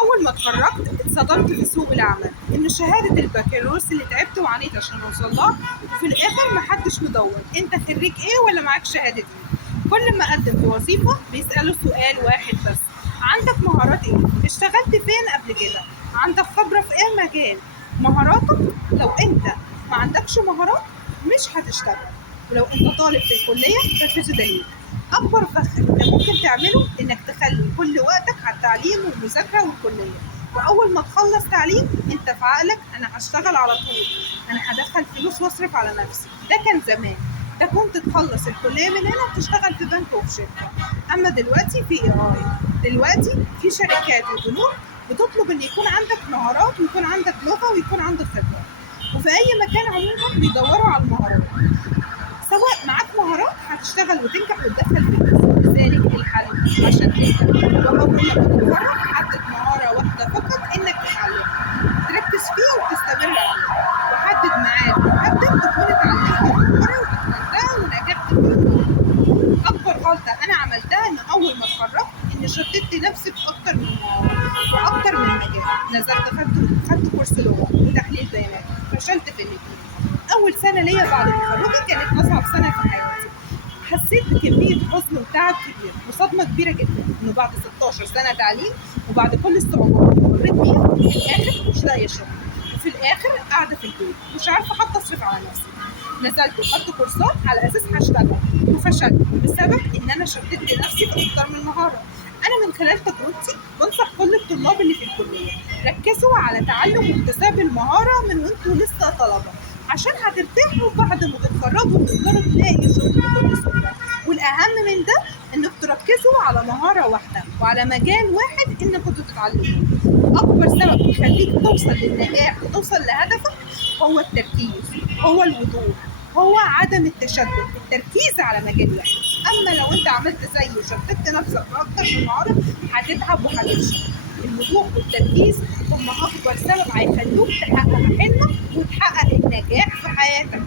أول ما اتخرجت اتصدمت في سوق العمل إن شهادة البكالوريوس اللي تعبت وعانيت عشان أوصلها وفي الآخر محدش مدور أنت خريج إيه ولا معاك شهادة إيه. كل ما أقدم في وظيفة بيسألوا سؤال واحد بس: عندك مهارات إيه؟ اشتغلت فين قبل كده؟ عندك خبرة في إيه مجال؟ مهاراتك. لو أنت ما عندكش مهارات مش هتشتغل، ولو أنت طالب في الكلية مفيش دليل. أكبر فخ أنت ممكن تعمله إنك تخلي كل وقتك على التعليم والمذاكرة والكلية، وأول ما تخلص تعليم أنت في عقلك: أنا هشتغل على طول، أنا هدخل فلوس وأصرف على نفسي. ده كان زمان، ده كنت تخلص الكلية من هنا وتشتغل في بنك وفي شركة. أما دلوقتي في دلوقتي في شركات وبنوك بتطلب إن يكون عندك مهارات ويكون عندك لغة ويكون عندك خبرة، وفي أي مكان عموما بيدوروا على المهارات. سواء معاك مهارات هتشتغل وتنجح وتدخل فلوس. لذلك الحل عشان تنجح وهو انك تتفرغ حدد مهارة واحدة فقط انك تتعلم، تركز فيها وتستمر عليها، وحدد ميعاد محدد تكون اتعلمت المهارة وتتمناها ونجحت فيها. اكبر غلطة انا عملتها ان اول ما اتخرجت اني شتت نفسي في اكتر من مهارة واكتر من مجال. نزلت خدت كورس لغة وتحليل بيانات، فشلت في الاتنين. أول سنة ليا بعد تخرجي كانت أصعب سنة في حياتي، حسيت بكمية حزن وتعب كبير وصدمة كبيرة جدا إنه بعد 16 سنة تعليم وبعد كل الصعوبات اللي مريت بيها في الآخر مش لاقية شغل، وفي الآخر قاعدة في البيت مش عارفة حتى أصرف على نفسي. نزلت وخدت كورسات على أساس هشتغل وفشلت بسبب إن أنا شتت نفسي في أكتر من مهارة. أنا من خلال تجربتي بنصح كل الطلاب اللي في الكلية: ركزوا على تعلم واكتساب المهارة من وانتوا لسه طلبة، عشان هترتاحوا بعد ما تتخرجوا وتقدروا تلاقي شغل بكل سهولة. والأهم من ده إنكم تركزوا على مهارة واحدة وعلى مجال واحد إنكم تتعلموه. أكبر سبب يخليك توصل للنجاح وتوصل لهدفك هو التركيز، هو الوضوح، هو عدم التشتت، التركيز على مجال واحد. أما لو أنت عملت زي وشتت نفسك في أكتر من مهارة هتتعب وهتفشل. الوضوح والتركيز هم أكبر سبب هيخلوك تحقق حلمك وتحقق النجاح في حياتك.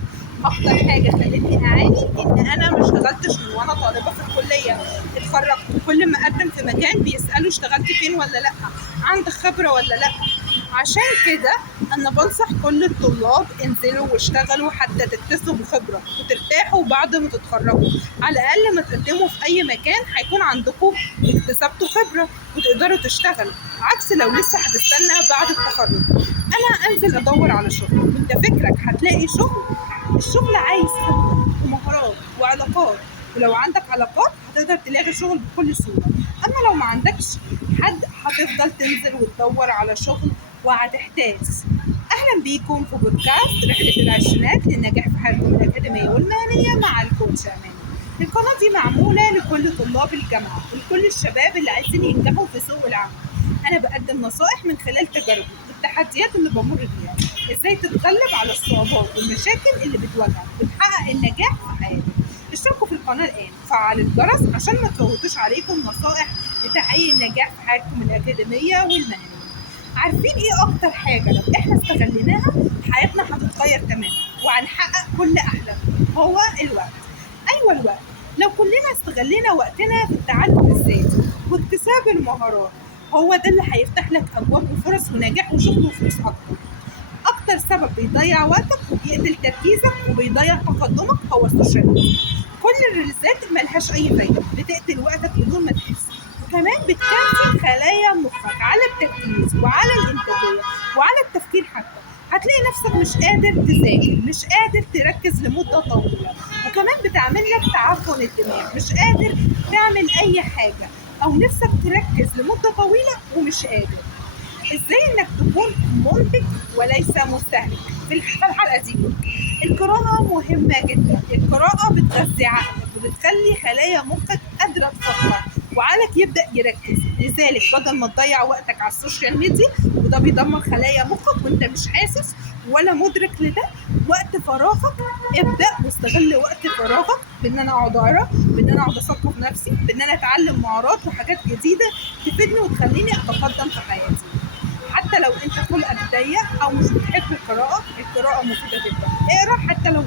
أكتر حاجة خلتني أعاني إن أنا ما اشتغلتش من وأنا طالبة في الكلية. اتخرجت وكل ما أقدم في مكان بيسألوا اشتغلت فين ولا لأ، عندك خبرة ولا لأ. عشان كده أنا بنصح كل الطلاب: انزلوا واشتغلوا حتى تكتسبوا خبرة وترتاحوا بعد ما تتخرجوا. على الأقل ما تقدموا في أي مكان هيكون عندكم اكتسبتوا خبرة وتقدروا تشتغلوا، عكس لو لسه هتستنى بعد التخرج. أنا أنزل أدور على شغل وأنت فكرك هتلاقي شغل؟ الشغل عايز خبرة ومهارات وعلاقات، ولو عندك علاقات هتقدر تلاقي شغل بكل سهولة. أما لو ما عندكش حد هتفضل تنزل وتدور على شغل وهتحتاس. أهلا بيكم في بودكاست رحلة العشرينات للنجاح في حياتكم الأكاديمية والمهنية مع الكوتش أماني. القناة دي معمولة لكل طلاب الجامعة ولكل الشباب اللي عايزين ينجحوا في سوق العمل. أنا بقدم نصائح من خلال تجاربي والتحديات اللي بمر بيها، إزاي تتغلب على الصعوبات والمشاكل اللي بتواجهك وتحقق النجاح في حياتك. اشتركوا في القناة الآن وفعلوا الجرس عشان ما تفوتوش عليكم نصائح لتحقيق النجاح في حياتكم الأكاديمية والمهنية. عارفين إيه أكتر حاجة لو إحنا استغليناها حياتنا هتتغير تماما وهنحقق كل أحلامنا؟ هو الوقت. أيوة الوقت. لو كلنا استغلينا وقتنا في التعلم الذاتي واكتساب المهارات هو ده اللي هيفتح لك أبواب وفرص ونجاح وشغل وفلوس أكتر. أكتر سبب بيضيع وقتك وبيقتل تركيزك وبيضيع تقدمك هو السوشيال ميديا. كل الريلزات ملهاش أي فايدة، بتقتل وقتك بدون ما تحس، وكمان بتكنسل خلايا مخك على التركيز وعلى الإنتاجية وعلى التفكير. حتى هتلاقي نفسك مش قادر تذاكر، مش قادر تركز لمدة طويلة، وكمان بتعمل لك تعفن الدماغ، مش قادر تعمل أي حاجة، أو نفسك تركز لمدة طويلة ومش قادر. ازاي انك تكون منتج وليس مستهلك؟ في الحلقه دي القراءه مهمه جدا. القراءه بتغذي عقلك وبتخلي خلايا مخك قادره تفكر وعقلك يبدا يركز. لذلك بدل ما تضيع وقتك على السوشيال ميديا وده بيدمر خلايا مخك وانت مش حاسس ولا مدرك لده، وقت فراغك ابدا واستغل وقت فراغك بان انا اقعد اقرا، بان انا اقعد اثقف نفسي، بان انا اتعلم مهارات وحاجات جديده تفيدني وتخليني اتقدم في حياتي. حتى لو انت خلقك ضيق او مش بتحب القراءه مفيده جدا. اقرا حتى لو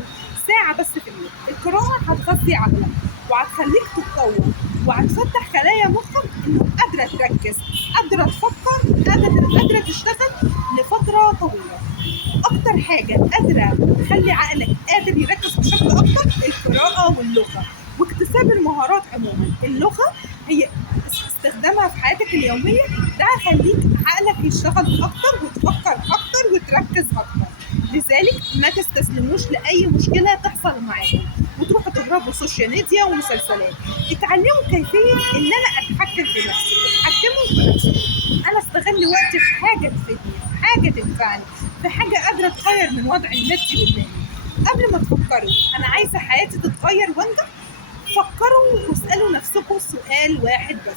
ساعه بس في اليوم. القراءه هتغذي عقلك وهتخليك تتطور وهتفتح خلايا مخك انه قادره تركز، قادرة تفكر، قادرة تشتغل لفترة طويلة. أكتر حاجة قادرة تخلي عقلك قادر يركز بشكل أكتر القراءة واللغة واكتساب المهارات عموما. اللغة هي استخدامها في حياتك اليومية، ده هيخليك عقلك يشتغل أكتر وتفكر أكتر وتركز أكتر. لذلك ما تستسلموش لأي مشكلة تحصل معاكم وتروحوا تهربوا سوشيال ميديا ومسلسلات. اتعلموا كيفية إن أنا أتحكم في نفسي، اتحكموا في نفسي. أنا استغل وقتي في حاجة تفيدني، في حاجة تنفعني، في حاجة قادرة تغير من وضع المادي قدامي. قبل ما تفكروا أنا عايزة حياتي تتغير وأنجح، فكروا واسألوا نفسكم سؤال واحد بس: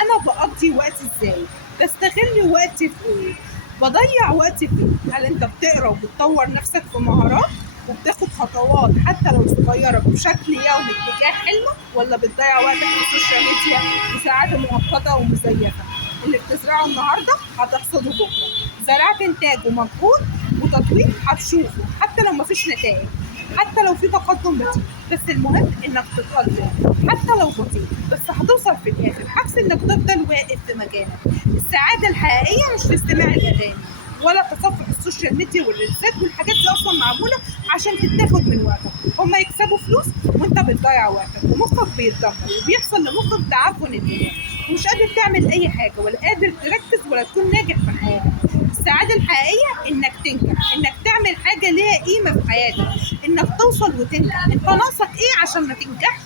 أنا بقضي وقتي إزاي؟ بستغل وقتي في إيه؟ بضيع وقتي في إيه؟ هل أنت بتقرأ وبتطور نفسك في مهارات وبتاخد خطوات حتى لو صغيرة بشكل يومي تجاه حلمك، ولا بتضيع وقتك في السوشيال ميديا وساعات مؤقتة ومزيفة؟ اللي بتزرعه النهاردة هتحصده بكرة. زرعت إنتاج ومجهود وتطوير هتشوفه حتى لو مفيش نتائج، حتى لو في تقدم بطيء، بس المهم انك تتقدم حتى لو بطيء، بس هتوصل في الاخر، عكس انك تفضل واقف في مكانك. السعاده الحقيقيه مش في استماع الاغاني ولا تصفح السوشيال ميديا والريلزات، والحاجات دي اصلا معموله عشان تتاخد من وقتك. هما يكسبوا فلوس وانت بتضيع وقتك ومخك بيتدمر وبيحصل لمخك تعفن الدنيا ومش قادر تعمل اي حاجه ولا قادر تركز ولا تكون ناجح في حياتك. السعاده الحقيقيه انك تنجح، انك تعمل حاجه ليها قيمه في حياتك، انك توصل وتنجح. انت ناقصك ايه عشان ما تنجحش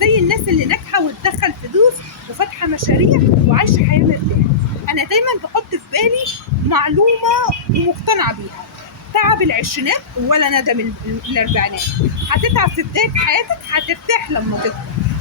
زي الناس اللي ناجحه وتدخل فلوس وفاتحه مشاريع وعايشه حياه مرتاحه؟ انا دايما بحط في بالي معلومه ومقتنعه بيها: تعب العشرينات ولا ندم الاربعينات. هتتعب في بدايه حياتك، هترتاح لما تكبر،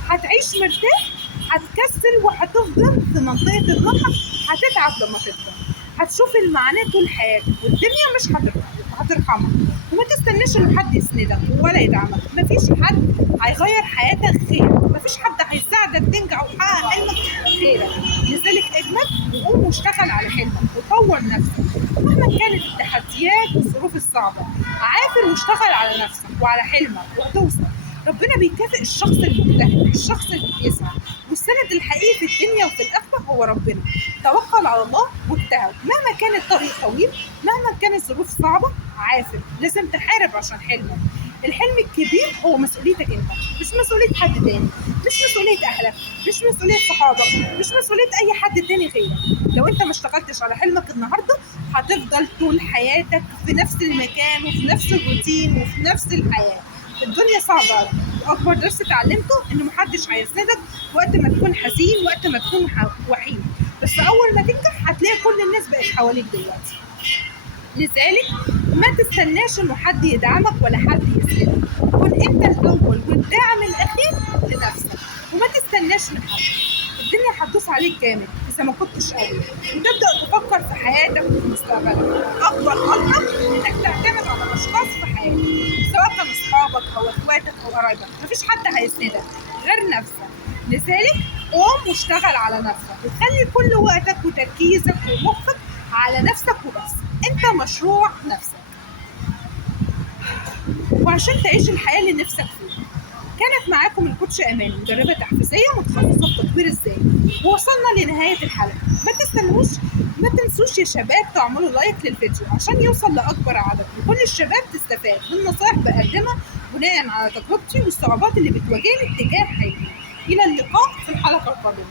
هتعيش مرتاح، هتكسل وهتفضل في منطقه الراحه، هتتعب لما تكبر، هتشوف المعاناة طول حياتك والدنيا مش هترحمك. وما تستناش ان حد يسندك ولا يدعمك، مفيش حد هيغير حياتك خير، مفيش حد هيساعدك تنجح وتحقق حلمك خيرك. لذلك اجمد وقوم واشتغل على حلمك وطور نفسك مهما كانت التحديات والظروف الصعبة. عافر واشتغل على نفسك وعلى حلمك وهتوصل. ربنا بيكافئ الشخص المجتهد، الشخص اللي بيسعى، والسند الحقيقي في الدنيا وفي الآخرة هو ربنا. توكل على الله واجتهد مهما كان الطريق طويل، مهما كانت الظروف صعبة. عافر، لازم تحارب عشان حلمك. الحلم الكبير هو مسؤوليتك انت، مش مسؤولية حد تاني، مش مسؤولية اهلك، مش مسؤولية صحابك، مش مسؤولية اي حد تاني غيرك. لو انت ما اشتغلتش على حلمك النهاردة هتفضل طول حياتك في نفس المكان وفي نفس الروتين وفي نفس الحياة. الدنيا صعبة، واكبر درس اتعلمته ان محدش هيسندك وقت ما تكون حزين، وقت ما تكون وحيد، بس اول ما تنجح هتلاقي كل الناس بقت حواليك دلوقتي. لذلك ما تستناش انه حد يدعمك ولا حد يسندك، كن انت الاول والداعم الاخير لنفسك، وما تستناش من حد. الدنيا هتدوس عليك جامد اذا ما كنتش قوي وتبدا تفكر في حياتك وفي مستقبلك. اكبر غلطه انك تعتمد على اشخاص في حياتك، سواء كانوا اصحابك او اخواتك او قرايبك، مفيش حد هيسندك غير نفسك. لذلك قوم واشتغل على نفسك وخلي كل وقتك وتركيزك ومخك على نفسك وبس. انت مشروع نفسك، وعشان تعيش الحياه اللي نفسك فيها. كانت معاكم الكوتش امان، مدربه تحفيزيه متخصصه في تطوير الذات، ووصلنا لنهايه الحلقه. ما تنسوش يا شباب تعملوا لايك للفيديو عشان يوصل لاكبر عدد وكل الشباب تستفاد من نصائح بقدمها بناء على تجربتي والصعوبات اللي بتواجهني اتجاه حياتي. الى اللقاء في الحلقه القادمه.